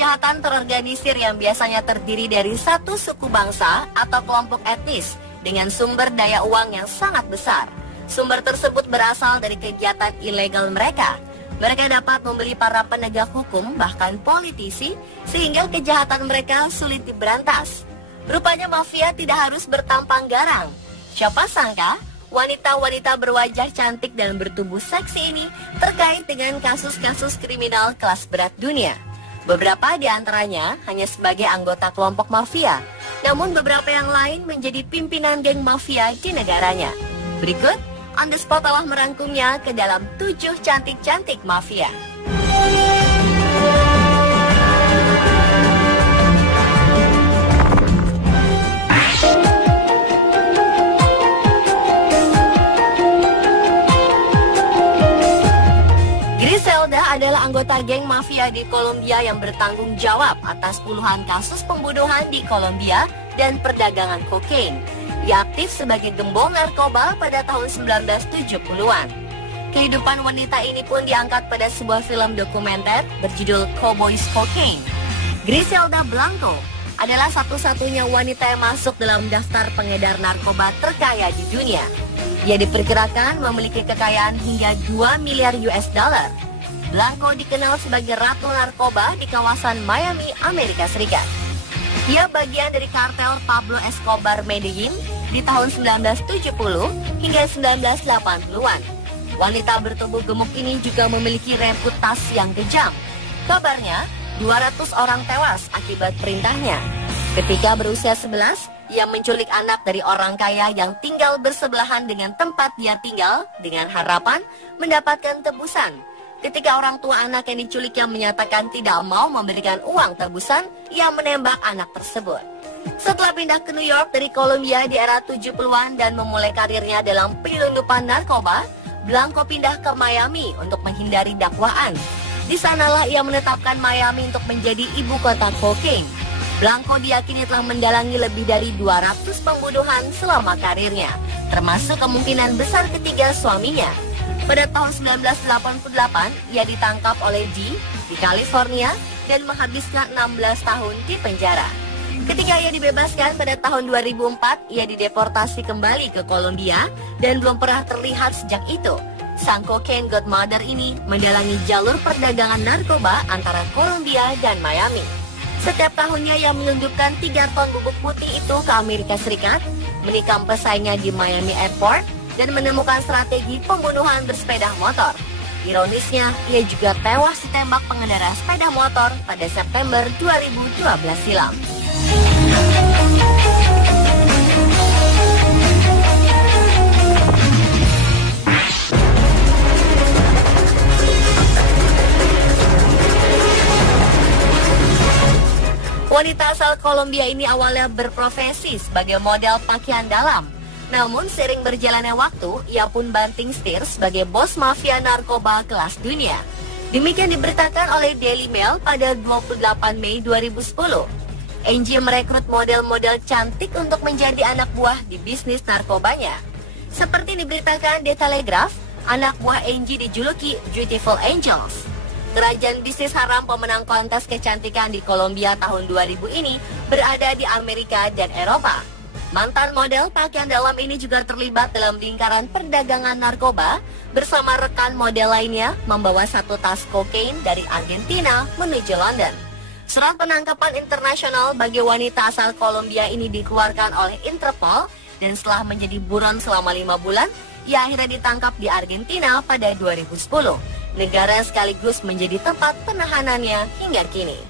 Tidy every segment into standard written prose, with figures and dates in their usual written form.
kejahatan terorganisir yang biasanya terdiri dari satu suku bangsa atau kelompok etnis dengan sumber daya uang yang sangat besar. Sumber tersebut berasal dari kegiatan ilegal mereka. Mereka dapat membeli para penegak hukum, bahkan politisi, sehingga kejahatan mereka sulit diberantas. Rupanya mafia tidak harus bertampang garang. Siapa sangka wanita-wanita berwajah cantik dan bertubuh seksi ini terkait dengan kasus-kasus kriminal kelas berat dunia. Beberapa di antaranya hanya sebagai anggota kelompok mafia, namun beberapa yang lain menjadi pimpinan geng mafia di negaranya. Berikut, On The Spot telah merangkumnya ke dalam 7 cantik-cantik mafia. Griselda adalah anggota geng mafia di Kolombia yang bertanggung jawab atas puluhan kasus pembunuhan di Kolombia dan perdagangan kokain. Ia aktif sebagai gembong narkoba pada tahun 1970-an. Kehidupan wanita ini pun diangkat pada sebuah film dokumenter berjudul Cowboys Cocaine. Griselda Blanco adalah satu-satunya wanita yang masuk dalam daftar pengedar narkoba terkaya di dunia. Ia diperkirakan memiliki kekayaan hingga 2 miliar US dollar. Blanco dikenal sebagai ratu narkoba di kawasan Miami, Amerika Serikat. Ia bagian dari kartel Pablo Escobar Medellin di tahun 1970 hingga 1980-an. Wanita bertubuh gemuk ini juga memiliki reputasi yang kejam. Kabarnya, 200 orang tewas akibat perintahnya. Ketika berusia 11, ia menculik anak dari orang kaya yang tinggal bersebelahan dengan tempat dia tinggal dengan harapan mendapatkan tebusan. Ketika orang tua anak yang diculiknya menyatakan tidak mau memberikan uang tebusan, ia menembak anak tersebut. Setelah pindah ke New York dari Kolombia di era 70-an dan memulai karirnya dalam penyelundupan narkoba, Blanco pindah ke Miami untuk menghindari dakwaan. Di sanalah ia menetapkan Miami untuk menjadi ibu kota kokain. Blanco diyakini telah mendalangi lebih dari 200 pembunuhan selama karirnya, termasuk kemungkinan besar ketiga suaminya. Pada tahun 1988, ia ditangkap oleh di California dan menghabiskan 16 tahun di penjara. Ketika ia dibebaskan pada tahun 2004, ia dideportasi kembali ke Kolombia dan belum pernah terlihat sejak itu. Sang cocaine godmother ini mendalangi jalur perdagangan narkoba antara Kolombia dan Miami. Setiap tahunnya ia menyelundupkan 3 ton bubuk putih itu ke Amerika Serikat, menikam pesaingnya di Miami Airport, dan menemukan strategi pembunuhan bersepeda motor. Ironisnya, ia juga tewas ditembak pengendara sepeda motor pada September 2012 silam. Wanita asal Kolombia ini awalnya berprofesi sebagai model pakaian dalam. Namun seiring berjalannya waktu, ia pun banting setir sebagai bos mafia narkoba kelas dunia. Demikian diberitakan oleh Daily Mail pada 28 Mei 2010. Angie merekrut model-model cantik untuk menjadi anak buah di bisnis narkobanya. Seperti diberitakan The Telegraph, anak buah Angie dijuluki Beautiful Angels. Kerajaan bisnis haram pemenang kontes kecantikan di Kolombia tahun 2000 ini berada di Amerika dan Eropa. Mantan model pakaian dalam ini juga terlibat dalam lingkaran perdagangan narkoba bersama rekan model lainnya membawa 1 tas kokain dari Argentina menuju London. Surat penangkapan internasional bagi wanita asal Kolombia ini dikeluarkan oleh Interpol dan setelah menjadi buron selama 5 bulan, ia akhirnya ditangkap di Argentina pada 2010. Negara sekaligus menjadi tempat penahanannya hingga kini.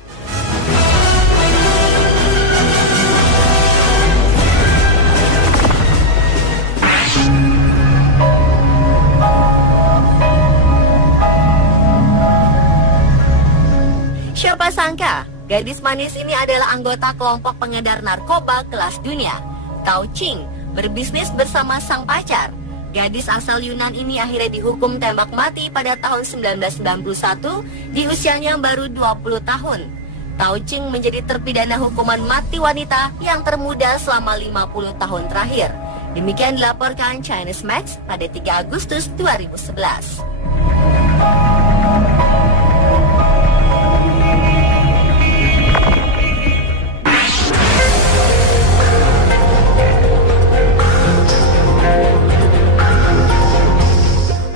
Siapa sangka, gadis manis ini adalah anggota kelompok pengedar narkoba kelas dunia. Tao Ching berbisnis bersama sang pacar. Gadis asal Yunan ini akhirnya dihukum tembak mati pada tahun 1991 di usianya baru 20 tahun. Tao Ching menjadi terpidana hukuman mati wanita yang termuda selama 50 tahun terakhir. Demikian dilaporkan Chinese Max pada 3 Agustus 2011.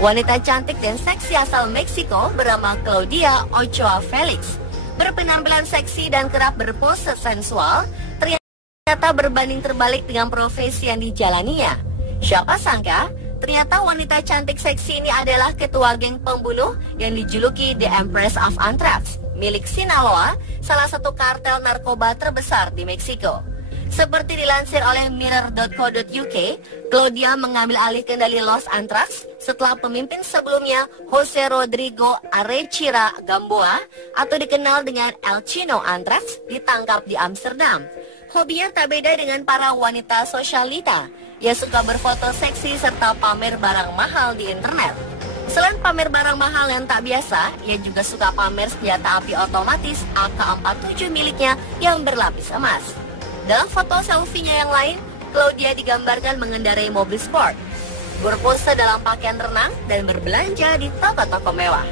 Wanita cantik dan seksi asal Meksiko bernama Claudia Ochoa Felix berpenampilan seksi dan kerap berpose sensual, ternyata berbanding terbalik dengan profesi yang dijalaninya. Siapa sangka, ternyata wanita cantik seksi ini adalah ketua geng pembunuh yang dijuluki The Empress of Anthrax, milik Sinaloa, salah satu kartel narkoba terbesar di Meksiko. Seperti dilansir oleh Mirror.co.uk, Claudia mengambil alih kendali Los Anthrax setelah pemimpin sebelumnya Jose Rodrigo Arechira Gamboa atau dikenal dengan El Chino Anthrax ditangkap di Amsterdam. Hobinya tak beda dengan para wanita sosialita. Ia suka berfoto seksi serta pamer barang mahal di internet. Selain pamer barang mahal yang tak biasa, ia juga suka pamer senjata api otomatis AK-47 miliknya yang berlapis emas. Dalam foto selfie-nya yang lain, Claudia digambarkan mengendarai mobil sport, berpose dalam pakaian renang, dan berbelanja di toko-toko mewah.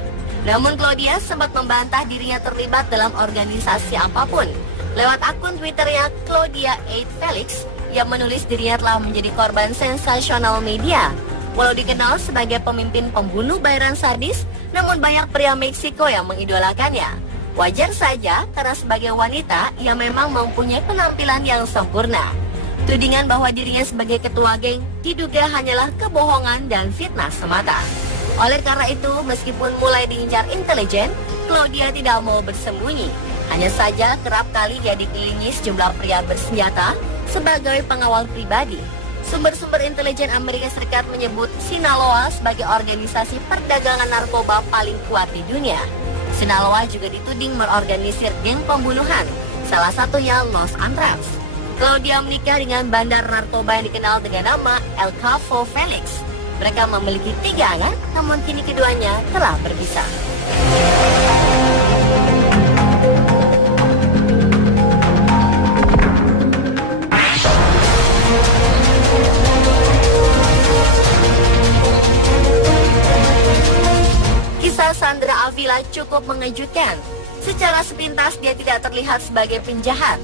Namun Claudia sempat membantah dirinya terlibat dalam organisasi apapun. Lewat akun Twitternya Claudia 8 Felix, ia menulis dirinya telah menjadi korban sensasional media. Walau dikenal sebagai pemimpin pembunuh bayaran sadis, namun banyak pria Meksiko yang mengidolakannya. Wajar saja karena sebagai wanita, ia memang mempunyai penampilan yang sempurna. Tudingan bahwa dirinya sebagai ketua geng diduga hanyalah kebohongan dan fitnah semata. Oleh karena itu, meskipun mulai diincar intelijen, Claudia tidak mau bersembunyi. Hanya saja kerap kali ia dikelilingi sejumlah pria bersenjata sebagai pengawal pribadi. Sumber-sumber intelijen Amerika Serikat menyebut Sinaloa sebagai organisasi perdagangan narkoba paling kuat di dunia. Sinaloa juga dituding mengorganisir geng pembunuhan, salah satunya Los Anthrax. Claudia menikah dengan bandar narkoba yang dikenal dengan nama El Capo Felix. Mereka memiliki 3 anak, namun kini keduanya telah berpisah. Kisah Sandra Avila cukup mengejutkan. Secara sepintas dia tidak terlihat sebagai penjahat.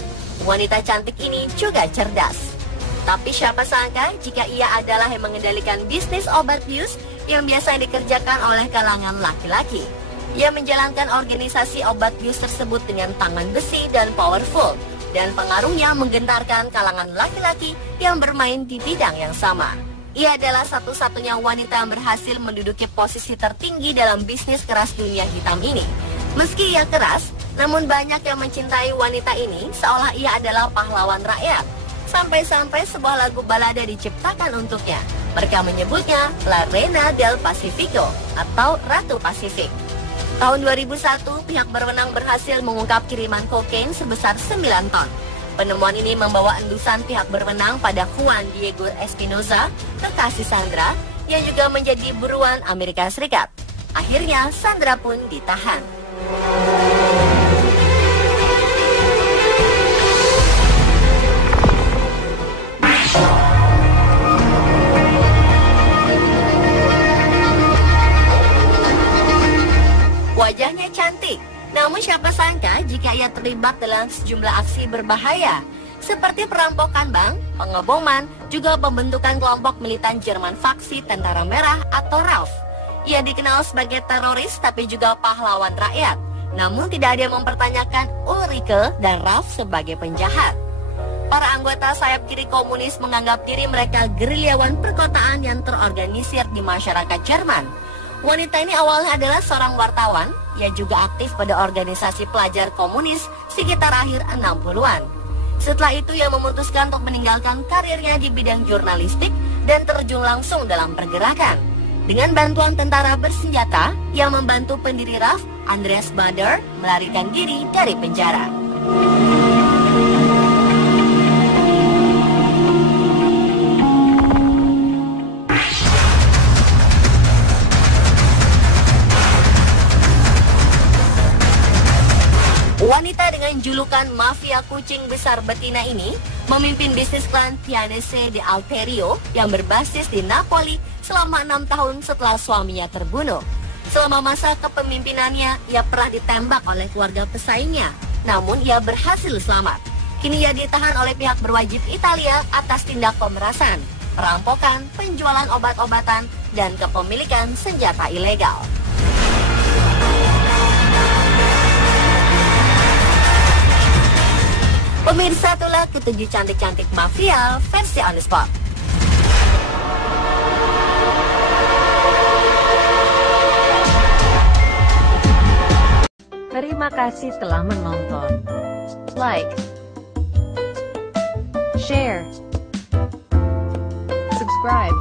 Wanita cantik ini juga cerdas. Tapi siapa sangka jika ia adalah yang mengendalikan bisnis obat bius yang biasa dikerjakan oleh kalangan laki-laki. Ia menjalankan organisasi obat bius tersebut dengan tangan besi dan powerful, dan pengaruhnya menggentarkan kalangan laki-laki yang bermain di bidang yang sama. Ia adalah satu-satunya wanita yang berhasil menduduki posisi tertinggi dalam bisnis keras dunia hitam ini. Meski ia keras, namun banyak yang mencintai wanita ini seolah ia adalah pahlawan rakyat. Sampai-sampai sebuah lagu balada diciptakan untuknya. Mereka menyebutnya La Reina del Pacifico atau Ratu Pasifik. Tahun 2001, pihak berwenang berhasil mengungkap kiriman kokain sebesar 9 ton. Penemuan ini membawa endusan pihak berwenang pada Juan Diego Espinoza, kekasih Sandra, yang juga menjadi buruan Amerika Serikat. Akhirnya Sandra pun ditahan. Wajahnya cantik, namun siapa sangka jika ia terlibat dalam sejumlah aksi berbahaya seperti perampokan bank, pengeboman, juga pembentukan kelompok militan Jerman faksi Tentara Merah atau RAF. Ia dikenal sebagai teroris tapi juga pahlawan rakyat. Namun tidak ada yang mempertanyakan Ulrike dan RAF sebagai penjahat. Para anggota sayap kiri komunis menganggap diri mereka gerilyawan perkotaan yang terorganisir di masyarakat Jerman. Wanita ini awalnya adalah seorang wartawan. Ia juga aktif pada organisasi pelajar komunis sekitar akhir 60-an. Setelah itu ia memutuskan untuk meninggalkan karirnya di bidang jurnalistik dan terjun langsung dalam pergerakan. Dengan bantuan tentara bersenjata, ia membantu pendiri RAF, Andreas Baader, melarikan diri dari penjara. Wanita dengan julukan mafia kucing besar betina ini memimpin bisnis klan Pianese de Alterio yang berbasis di Napoli selama 6 tahun setelah suaminya terbunuh. Selama masa kepemimpinannya, ia pernah ditembak oleh keluarga pesaingnya, namun ia berhasil selamat. Kini ia ditahan oleh pihak berwajib Italia atas tindak pemerasan. perampokan, penjualan obat-obatan, dan kepemilikan senjata ilegal. Pemirsa, itulah ketujuh cantik-cantik mafia versi On The Spot. Terima kasih telah menonton. Like, share, subscribe.